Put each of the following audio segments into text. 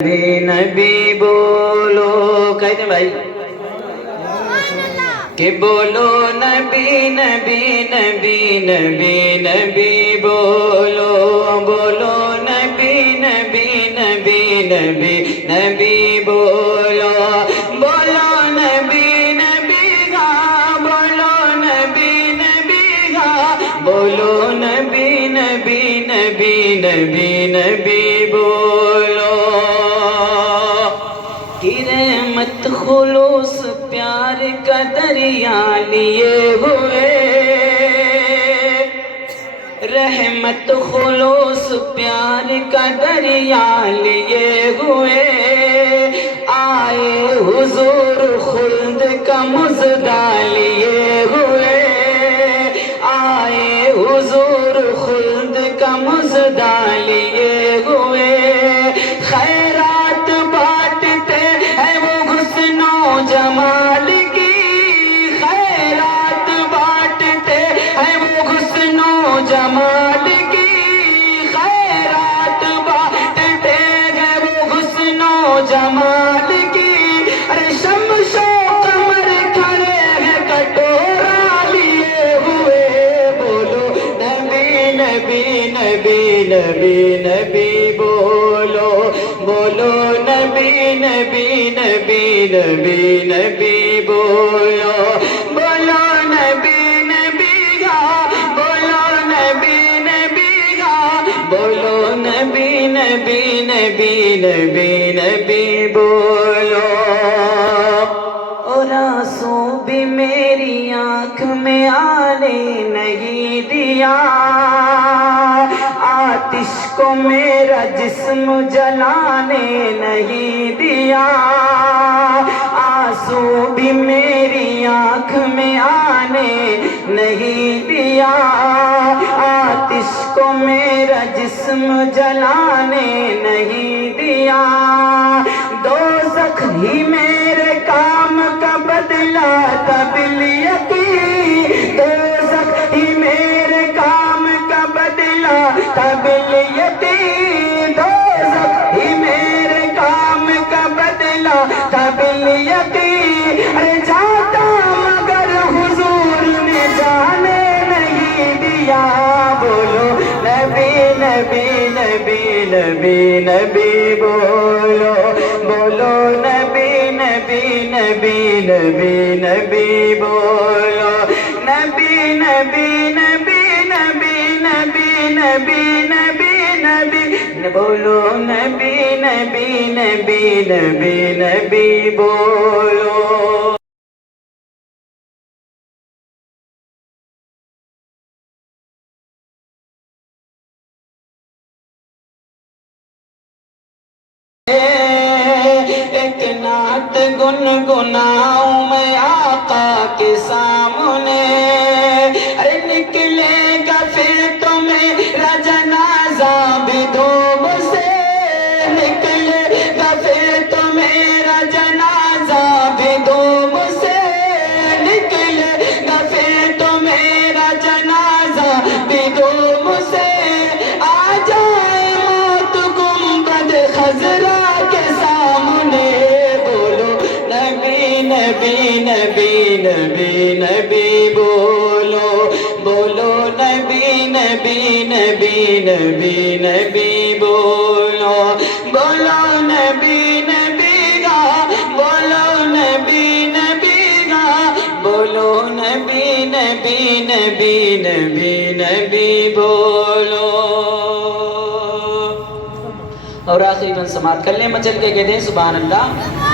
نبی نبی بولو کہتے ہیں بھائی کہ بولو نبی نبی نبی نبی نبی بولو بولو نبی نبی نبی نبی نبی بولو بولو نبی نبی گا بولو نبی نبی گا بولو نبی نبی نبی نبی نبی بولو کہ رحمت خلوص پیار کا دریا لیے ہوئے رحمت خلوص پیار کا دریا لیے ہوئے آئے حضور خلد کا مژدہ لیے ہوئے آئے حضور خلد کا مژدہ لیے ہوئے خیرات بانٹتے ہیں وہ حسن و جمال کی خیرات بانٹتے ہیں وہ حسن و جمال کی خیرات بانٹتے ہیں وہ حسن و جمال کی ارے شمس و قمر کھڑے ہیں کٹورا لیے ہوئے بولو نبی نبی نبی نبی نبی بولو بولو نبی نبی نبی نبی نبی بولو بولو نبی نبی گا بولو نبی نبی گا بولو نبی نبی نبی نبی نبی بولو اور آنسو بھی میری آنکھ میں آنے نہیں دیا آتش کو میرا جسم جلانے نہیں دیا آنسو بھی میری آنکھ میں آنے نہیں دیا آتش کو میرا جسم جلانے نہیں دیا دوزخ ہی میرے کام کا بدلہ تھا بالیقین دوزخ ہی میرے کام کا بدلہ تھا بالیقین دوزخ ہی میرے کام کا بدلہ تھا بالیقین ارے جاتا مگر حضور نے جانے نہیں دیا بولو نبی نبی نبی نبی نبی بولو بولو نبی نبی نبی نبی نبی بولو نبی نبی نبی نبی نبی نبی نبی نبی بولو نبی نبی نبی نبی نبی بولو ایک نعت گنگناؤں میں آقا کے سامنے ارے نکلے گا پھر تو میرا جنازہ بھی دھوم سے نکلے گا پھر تو میرا جنازہ بھی دھوم سے نکلے گا پھر تو میرا جنازہ بھی دھوم سے آ جائے موت گنبد خضرا کے سامنے بولو نبی نبی نبی نبی نبی بولو بولو نبی نبی نبی نبی نبی بولو بولو نبی نبی گا بولو نبی نبی گا بولو نبی نبی نبی نبی نبی بولو اور آخری بن سماعت کر لیں مچل کے کہتے ہیں سبحان اللہ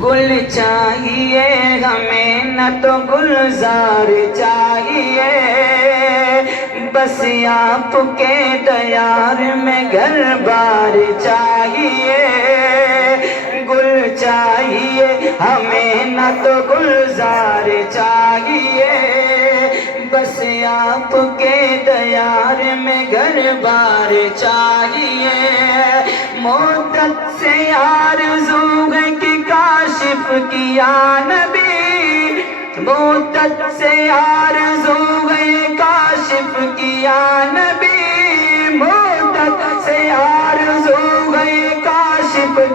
گل چاہیے ہمیں نہ تو گلزار چاہیے بس آپ کے دیار میں گھر بار چاہیے گل چاہیے ہمیں نہ تو گلزار چاہیے بس آپ کے دیار میں گھر بار چاہیے مدت سے آرزو ہے کہ کاشف کیا نبی مدت سے آرزو ہے کاشف کیا نبی مدت سے آرزو ہے کاشف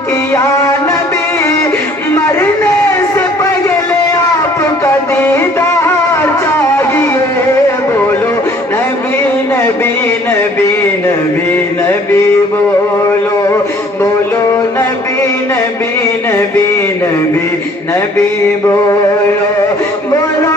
کہ یا نبی مرنے سے پہلے آپ کا دیدار چاہیے. بولو نبی نبی نبی نبی نبی بولو بولو نبی نبی نبی نبی نبی بولو بولو